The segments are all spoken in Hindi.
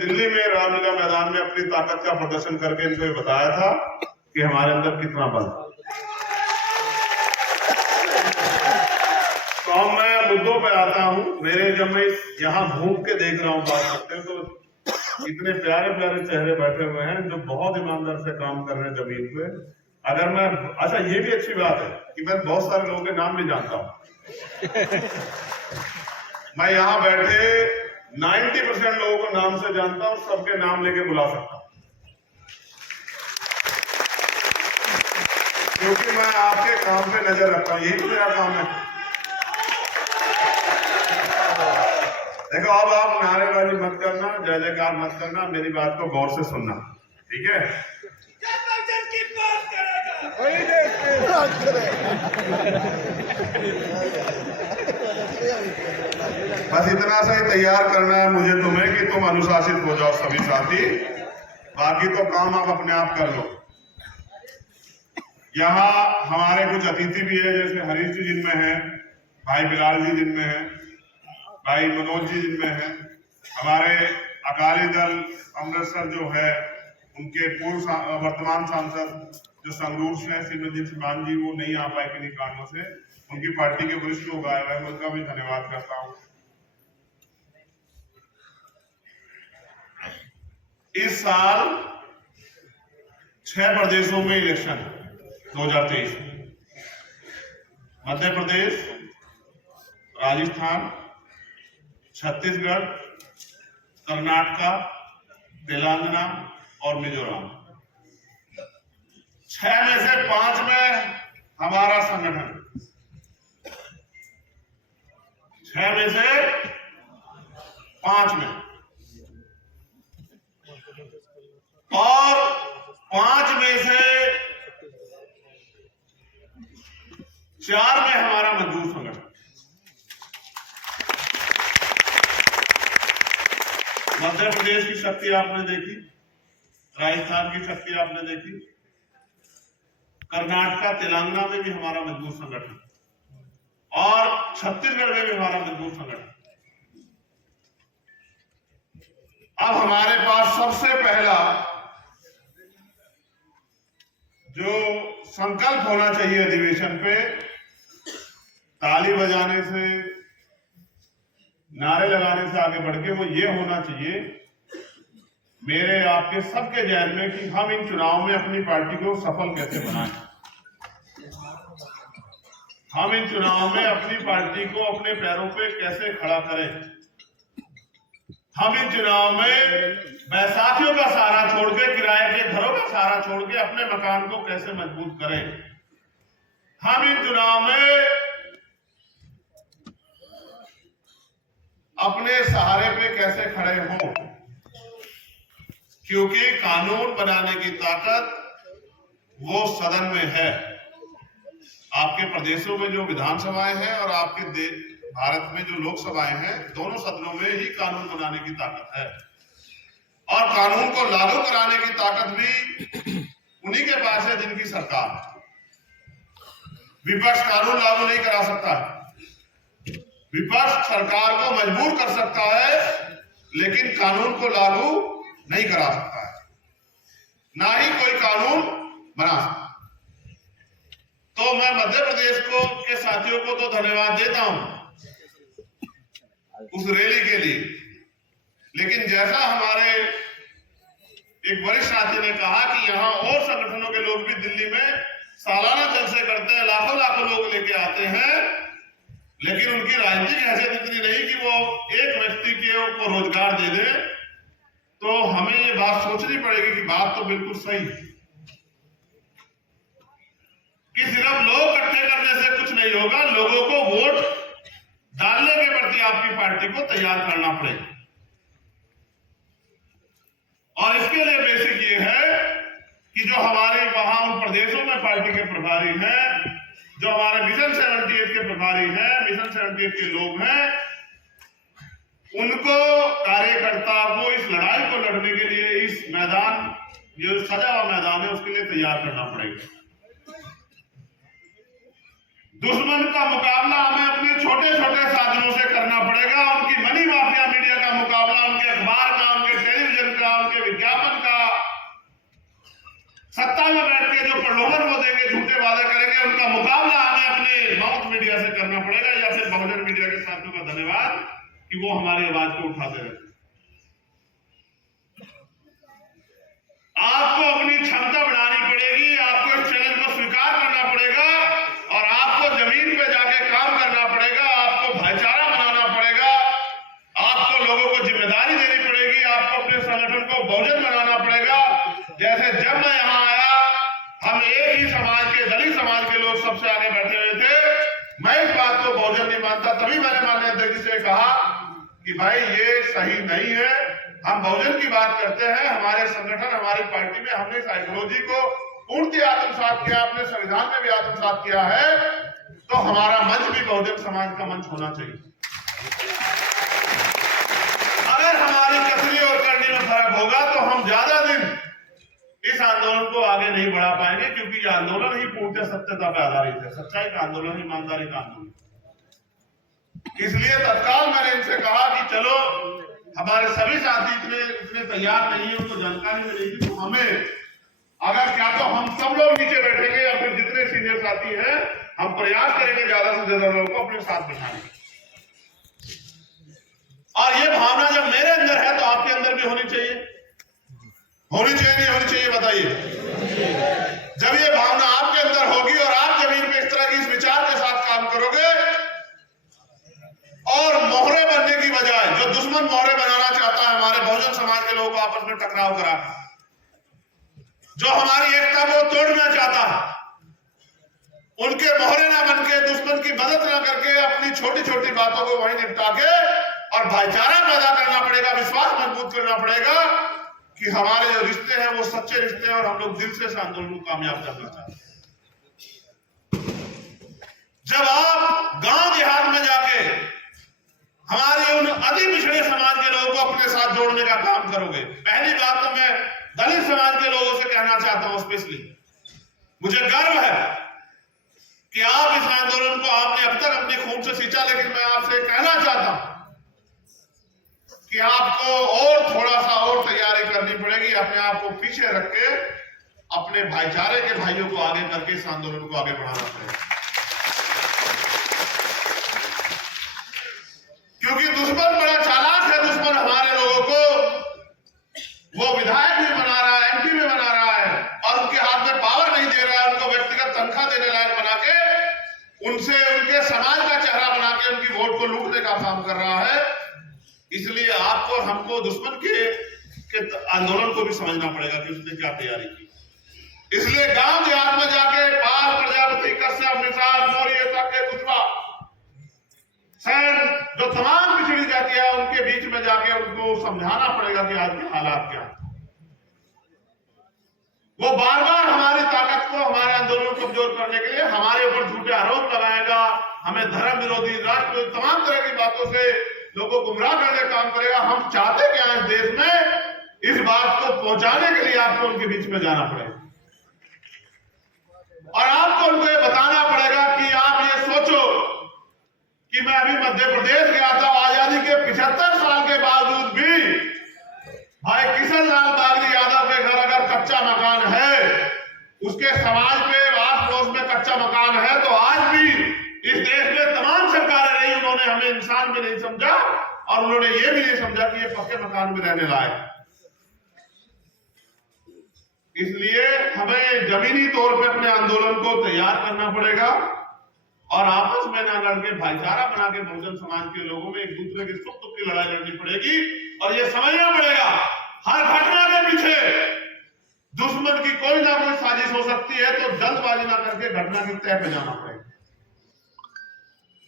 दिल्ली में रामलीला मैदान में अपनी ताकत का प्रदर्शन करके इनको ये बताया था कि हमारे अंदर कितना बल। तो अब मैं मुद्दों पे आता हूँ। मेरे जब मैं यहाँ घूम के देख रहा हूँ बात करते हैं तो इतने प्यारे प्यारे चेहरे बैठे हुए हैं जो बहुत ईमानदार से काम कर रहे हैं जमीन पे। अगर मैं अच्छा, ये भी अच्छी बात है कि मैं बहुत सारे लोगों के नाम भी जानता हूँ। मैं यहाँ बैठे 90% लोगों को नाम से जानता हूँ, सबके नाम लेके बुला सकता हूँ, क्योंकि मैं आपके काम पे नजर रखता हूँ। यही मेरा काम है। देखो, अब आप नारेबाजी मत करना, जय जयकार मत करना, मेरी बात को गौर से सुनना, ठीक है? बस इतना सा ही तैयार करना है मुझे तुम्हें कि तुम अनुशासित हो जाओ सभी साथी, बाकी तो काम आप अपने आप कर लो। यहाँ हमारे कुछ अतिथि भी है, जैसे हरीश जी जिनमें है, भाई बिलाल जी जिनमें है, भाई मनोज जी जिनमें है, हमारे अकाली दल अमृतसर जो है उनके पूर्व वर्तमान सांसद जो संगरूर से हैं श्रीमती सिमान जी, वो नहीं आ पाए किन्हीं कारणों से, उनकी पार्टी के वरिष्ठ लोग आए हुए हैं, उनका भी धन्यवाद करता हूँ। इस साल 6 प्रदेशों में इलेक्शन 2023, मध्य प्रदेश, राजस्थान, छत्तीसगढ़, कर्नाटका, तेलंगाना और मिजोरम। 6 में से 5 में हमारा संगठन, 6 में से 5 में, और 5 में से 4 में हमारा मजबूत संगठन। मध्य प्रदेश की शक्ति आपने देखी, राजस्थान की शक्ति आपने देखी, कर्नाटका तेलंगाना में भी हमारा मजबूत संगठन और छत्तीसगढ़ में भी हमारा मजबूत संगठन। अब हमारे पास सबसे पहला जो संकल्प होना चाहिए अधिवेशन पे, ताली बजाने से, नारे लगाने से आगे बढ़ के, वो ये होना चाहिए मेरे आपके सबके जहन में कि हम इन चुनाव में अपनी पार्टी को सफल कैसे बनाएं। हम इन चुनाव में अपनी पार्टी को अपने पैरों पे कैसे खड़ा करें। हम इन चुनाव में बैसाखियों का सहारा छोड़ के, किराए के घरों का सहारा छोड़ के अपने मकान को कैसे मजबूत करें। हम इन चुनाव में अपने सहारे पे कैसे खड़े हों, क्योंकि कानून बनाने की ताकत वो सदन में है। आपके प्रदेशों में जो विधानसभाएं हैं और आपके भारत में जो लोकसभाएं हैं, दोनों सदनों में ही कानून बनाने की ताकत है, और कानून को लागू कराने की ताकत भी उन्हीं के पास है जिनकी सरकार है। विपक्ष कानून लागू नहीं करा सकता है, विपक्ष सरकार को मजबूर कर सकता है, लेकिन कानून को लागू नहीं करा सकता है, ना ही कोई कानून बना सकता। तो मैं मध्य प्रदेश को के साथियों को तो धन्यवाद देता हूं उस रैली के लिए, लेकिन जैसा हमारे एक वरिष्ठ साथी ने कहा कि यहाँ और संगठनों के लोग भी दिल्ली में सालाना जलसे करते हैं, लाखों लाखों लोग लेके आते हैं, लेकिन उनकी राजनीतिक हैसियत इतनी नहीं कि वो एक व्यक्ति को रोजगार दे दे। तो हमें ये बात सोचनी पड़ेगी कि बात तो बिल्कुल सही है कि सिर्फ लोग इकट्ठे करने से कुछ नहीं होगा, लोगों को वोट डालने के प्रति आपकी पार्टी को तैयार करना पड़ेगा। और इसके लिए बेसिक ये है कि जो हमारे वहां उन प्रदेशों में पार्टी के प्रभारी हैं, जो हमारे मिशन 78 के प्रभारी हैं, मिशन 78 के लोग हैं, उनको, कार्यकर्ता को इस लड़ाई को लड़ने के लिए इस मैदान, जो सजा हुआ मैदान है, उसके लिए तैयार करना पड़ेगा। दुश्मन का मुकाबला हमें अपने छोटे छोटे साधनों से करना पड़ेगा। उनकी मनी माफिया मीडिया का मुकाबला, उनके अखबार का, उनके टेलीविजन है उनका मुकाबला हमें अपने माउथ मीडिया से करना पड़ेगा, या फिर बहुजन मीडिया के साथियों का धन्यवाद कि वो हमारी आवाज को उठाते रहते। आपको अपनी क्षमता बढ़ानी पड़ेगी, आपको इस चैलेंज को स्वीकार करना पड़ेगा और आपको जमीन पे जाके काम करना पड़ेगा, आपको भाईचारा बनाना पड़ेगा, आपको लोगों को जिम्मेदारी देनी पड़ेगी, आपको अपने संगठन को बहुजन बनाना पड़ेगा। जैसे जब मैं यहाँ आया, हम एक ही समाज के, दलित समाज के लोग सबसे आगे बैठे हुए थे। मैं इस बात को बहुजन नहीं मानता, तभी मैंने माननीय अध्यक्ष से कहा कि भाई ये सही नहीं है, हम बहुजन की बात करते हैं। हमारे संगठन, हमारी पार्टी में हमने साइकोलॉजी को पूर्णतः आत्मसात किया, अपने संविधान में भी आत्मसात किया है, तो हमारा मंच भी बहुजन समाज का मंच होना चाहिए। अगर हमारी कथनी और करनी में फर्क होगा तो हम ज्यादा दिन इस आंदोलन को आगे नहीं बढ़ा पाएंगे, क्योंकि यह आंदोलन ही पूर्णतः सत्यता पर आधारित है, सच्चाई का आंदोलन, ईमानदारी का आंदोलन। इसलिए तत्काल मैंने इनसे कहा कि चलो, हमारे सभी साथी इतने तैयार नहीं है, उनको जानकारी मिलेगी तो हमें, अगर क्या तो हम सब लोग नीचे बैठेंगे या फिर जितने सीनियर साथी हैं, हम प्रयास करेंगे ज्यादा से ज्यादा लोगों को अपने साथ बिठाने। और ये भावना जब मेरे अंदर है तो आपके अंदर भी होनी चाहिए, होनी चाहिए नहीं होनी चाहिए बताइए। जब ये भावना आपके अंदर होगी और आप जमीन पे इस तरह की इस विचार के साथ काम करोगे और मोहरे बनने की बजाय, जो दुश्मन मोहरे बनाना चाहता है हमारे बहुजन समाज के लोगों को आपस में टकराव करा, जो हमारी एकता को तोड़ना चाहता है, उनके मोहरे ना बनके, दुश्मन की मदद ना करके, अपनी छोटी छोटी बातों को वहीं निपटा के और भाईचारा पैदा करना पड़ेगा, विश्वास मजबूत करना पड़ेगा कि हमारे जो रिश्ते हैं वो सच्चे रिश्ते हैं और हम लोग दिल से इस आंदोलन को कामयाब करना चाहते हैं। जब आप गांव देहात में जाके हमारे उन अति पिछड़े समाज के लोगों को अपने साथ जोड़ने का काम करोगे, पहली बात तो मैं दलित समाज के लोगों से कहना चाहता हूं, स्पेशली मुझे गर्व है कि आप इस आंदोलन को आपने अब तक अपने खून से सींचा, लेकिन मैं आपसे कहना चाहता हूं कि आपको और थोड़ा सा और तैयारी करनी पड़ेगी, अपने आप को पीछे रख के अपने भाईचारे के भाइयों को आगे करके इस आंदोलन को आगे बढ़ाना पड़ेगा। क्योंकि दुश्मन बड़ा चालाक है, दुश्मन हमारे लोगों को वो विधायक भी बना रहा है, एमपी भी बना रहा है और उनके हाथ में पावर नहीं दे रहा है, उनको व्यक्तिगत तनख्वाह देने लायक बना के, उनसे उनके समाज का चेहरा बना के उनकी वोट को लूटने का काम कर रहा है। इसलिए आपको और हमको दुश्मन के आंदोलन को भी समझना पड़ेगा कि उसने क्या तैयारी की। इसलिए गांव देहात में जाके पाल, प्रजापति, कश्यप, निषाद, मौर्य, तक कुतवा, सैन, जो तमाम पिछड़ी जातियां, उनके बीच में जाके उनको समझाना पड़ेगा कि आज के हालात क्या। वो बार बार हमारी ताकत को, हमारे आंदोलन को कमजोर करने के लिए हमारे ऊपर झूठे आरोप लगाएगा, हमें धर्म विरोधी, राष्ट्र विरोधी, तमाम तरह की बातों से लोगों को गुमराह करने का काम करेगा। हम चाहते क्या है इस देश में, इस बात को पहुंचाने के लिए आपको उनके बीच में जाना पड़ेगा और आपको उनको ये बताना पड़ेगा कि आप ये सोचो कि मैं अभी मध्य प्रदेश गया था, आजादी के 75 साल के बावजूद भी भाई किशन लाल बागरी यादव के घर अगर कच्चा मकान है, उसके समाज में आस पड़ोस में कच्चा मकान है, तो आज भी इस देश में तमाम सरकारें रही, उन्होंने हमें इंसान भी नहीं समझा और उन्होंने ये भी नहीं समझा कि ये पक्के मकान में रहने लायक। इसलिए हमें जमीनी तौर पे अपने आंदोलन को तैयार करना पड़ेगा और आपस में ना लड़के भाईचारा बना के बहुजन समाज के लोगों में एक दूसरे के सुख दुख की लड़ाई लड़नी पड़ेगी और ये समझना पड़ेगा हर घटना के पीछे दुश्मन की कोई ना कोई साजिश हो सकती है, तो जल्दबाजी ना करके घटना की तह पे जाना पड़ेगा।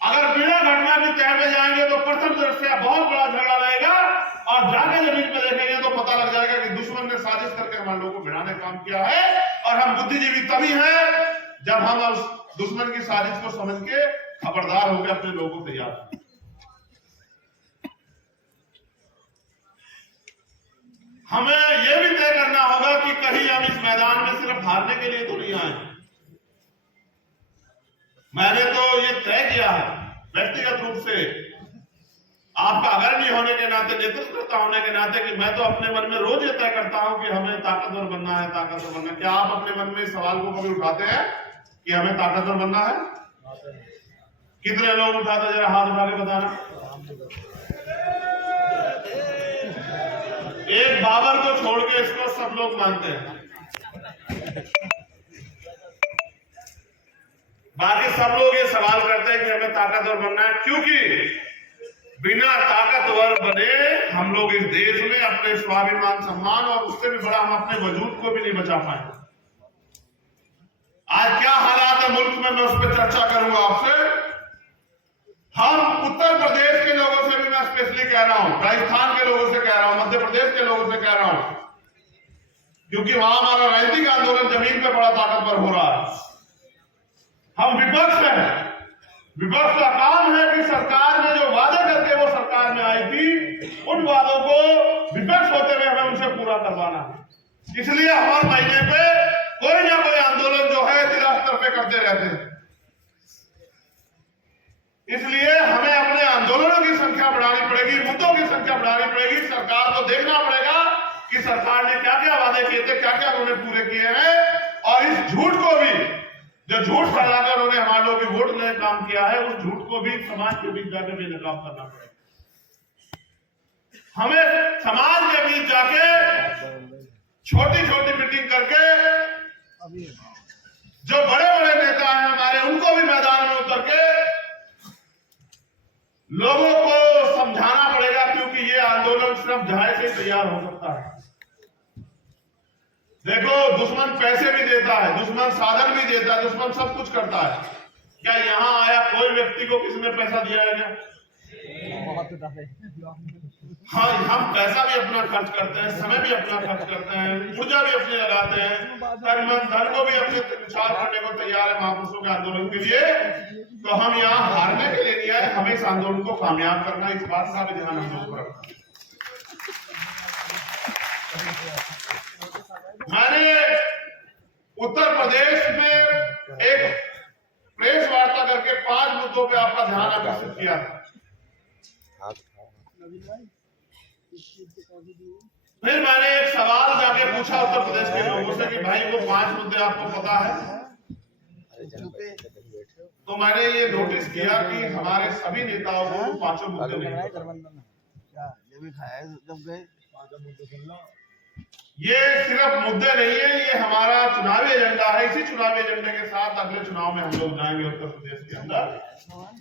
अगर बिना घटना की तह पे जाएंगे तो प्रथम दृष्टया बहुत बड़ा झगड़ा रहेगा और जाके जमीन पे देखेंगे तो पता लग जाएगा कि दुश्मन ने साजिश करके हमारे लोगों को भिड़ाने काम किया है। और हम बुद्धिजीवी तभी हैं जब हम उस दुश्मन की साजिश को समझ के खबरदार होकर अपने लोगों को तैयार करें। हमें यह भी तय करना होगा कि कहीं हम इस मैदान में सिर्फ हारने के लिए तो नहीं आए। मैंने तो ये तय किया है व्यक्तिगत रूप से, आपका अग्रणी होने के नाते, नेतृत्व होने के नाते, कि मैं तो अपने मन में रोज ये तय करता हूं कि हमें ताकतवर बनना है, ताकतवर बनना। क्या आप अपने मन में इस सवाल को कभी उठाते हैं? कि हमें ताकतवर बनना है? कितने लोग उठाते, जरा हाथ उठा के बताना। एक बाबर को छोड़ के इसको सब लोग मानते हैं, बाकी सब लोग ये सवाल करते हैं कि हमें ताकतवर बनना है, क्योंकि बिना ताकतवर बने हम लोग इस देश में अपने स्वाभिमान, सम्मान और उससे भी बड़ा हम अपने वजूद को भी नहीं बचा पाए। आज क्या हालात है मुल्क में, मैं उस पर चर्चा करूंगा आपसे। हम उत्तर प्रदेश के लोगों से भी मैं स्पेशली कह रहा हूं, राजस्थान के लोगों से कह रहा हूं, मध्य प्रदेश के लोगों से कह रहा हूं, क्योंकि वहां हमारा राजनीतिक आंदोलन जमीन पे बड़ा ताकतवर हो रहा है। हम विपक्ष हैं, विपक्ष का काम है कि सरकार ने जो वादे करके वो सरकार में आई थी, उन वादों को विपक्ष होते हुए हमें उनसे पूरा करवाना है। इसलिए हर महीने पे कोई ना कोई आंदोलन जो है जिला स्तर पे करते रहते हैं। इसलिए हमें अपने आंदोलनों की संख्या बढ़ानी पड़ेगी, मुद्दों की संख्या बढ़ानी पड़ेगी। सरकार को देखना पड़ेगा कि सरकार ने क्या क्या वादे किए थे, क्या क्या उन्होंने पूरे किए हैं, और इस झूठ को भी, जो झूठ फैलाकर उन्होंने हमारे लोगों की वोट लेने काम किया है, उस झूठ को भी समाज के बीच जाकर बेनकाब करना पड़ेगा। हमें समाज के बीच जाके छोटी छोटी मीटिंग करके जो बड़े बड़े नेता हैं हमारे, उनको भी मैदान में उतर के लोगों को समझाना पड़ेगा, क्योंकि ये आंदोलन सिर्फ जहां से तैयार हो सकता है। देखो, दुश्मन पैसे भी देता है, दुश्मन साधन भी देता है, दुश्मन सब कुछ करता है। क्या यहां आया कोई व्यक्ति को किसी ने पैसा दिया है क्या? हाँ, हम पैसा भी अपना खर्च करते हैं, समय भी अपना खर्च करते हैं, ऊर्जा भी अपनी लगाते हैं, तन मन धन को भी अपने विचार करने को तैयार है महापुरुषों के आंदोलन के लिए। तो हम यहाँ हारने के लिए नहीं आए, हमें इस आंदोलन को कामयाब करना, इस बात का भी ध्यान हम लोग रखना। मैंने उत्तर प्रदेश में एक प्रेस वार्ता करके 5 मुद्दों पे आपका ध्यान आकर्षित किया था। फिर मैंने एक सवाल जाके पूछा उत्तर प्रदेश के लोगों से कि भाई वो 5 मुद्दे आपको पता है? तो मैंने ये नोटिस किया कि हमारे सभी नेताओं को 5 मुद्दे नहीं पता। ये सिर्फ मुद्दे नहीं है, ये हमारा चुनावी एजेंडा है। इसी चुनावी एजेंडे के साथ अगले चुनाव में हम लोग जाएंगे उत्तर प्रदेश के अंदर।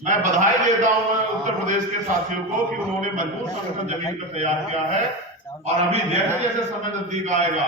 मैं बधाई देता हूं उत्तर प्रदेश के साथियों को कि उन्होंने मजबूत संगठन जमीन पर तैयार किया है, और अभी जैसे जैसे समय नजदीक आएगा